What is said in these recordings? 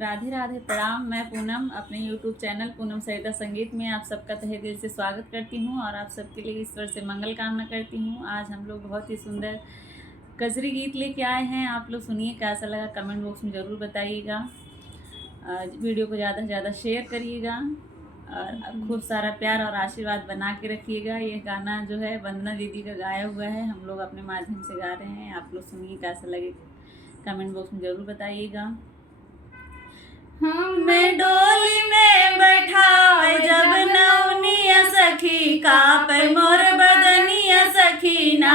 राधे राधे प्रणाम। मैं पूनम अपने YouTube चैनल पूनम सरिता संगीत में आप सबका तहे दिल से स्वागत करती हूँ और आप सबके लिए ईश्वर से मंगल कामना करती हूँ। आज हम लोग बहुत ही सुंदर कजरी गीत लेके आए हैं। आप लोग सुनिए, कैसा लगा कमेंट बॉक्स में ज़रूर बताइएगा। वीडियो को ज़्यादा से ज़्यादा शेयर करिएगा और खूब सारा प्यार और आशीर्वाद बना के रखिएगा। ये गाना जो है वंदना दीदी का गाया हुआ है, हम लोग अपने माध्यम से गा रहे हैं। आप लोग सुनिए, कैसा लगे कमेंट बॉक्स में ज़रूर बताइएगा। हमें डोली में बैठावे जब नौनिया सखी का पे मोर बदनिया सखी ना।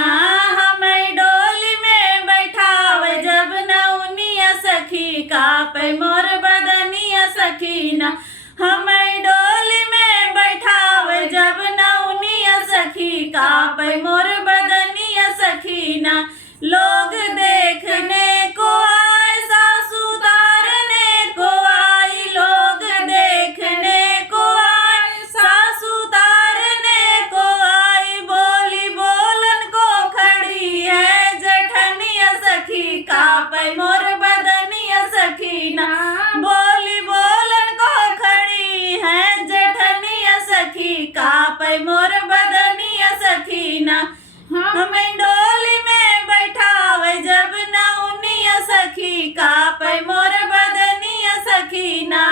हमें डोली में बैठावे जब नौनिया सखी का पे मोर बदनिया सखी ना। हमें डोली में बैठावे जब नौनिया सखी का पे मोर बदनिया सखी ना। लोग देखने को आए, सासू तारने को आई। लोग देखने को आए, सासू तारने को आई। बोली बोलन को खड़ी है, जेठनिया सखी का पे मोर बदनिया सखी ना। बोली बोलन को खड़ी है, जेठनिया सखी का पे मोर बदनिया सखी ना। हमें डोली में बैठावे जब नौनिया सखी का पे मोर बदनिया सखी ना।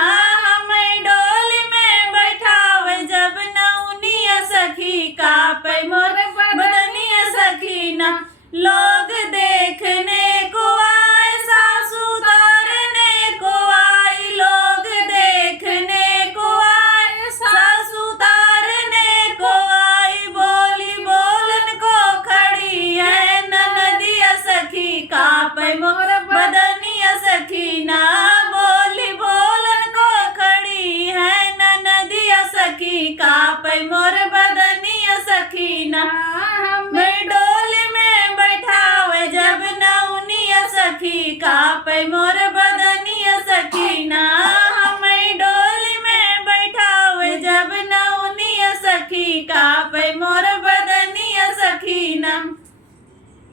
हमें डोली में बैठावे जब नौनिया सखी का पे मोर बदनिया सखी ना। लोग देखने को आए, सासू तारने को आई। लोग देखने को आए, सासू तारने को आई। बोली बोलन को खड़ी है, ननदिया सखी का पे मोर बदनिया सखी ना। बोली बोलन को खड़ी है, ननदिया सखी का पे मोर बदनिया सखी ना। हमें डोली में बैठावे जब नौनिया सखी का पे मोर बदनिया सखी ना। हमें डोली में बैठावे जब नौनिया सखी का पे मोर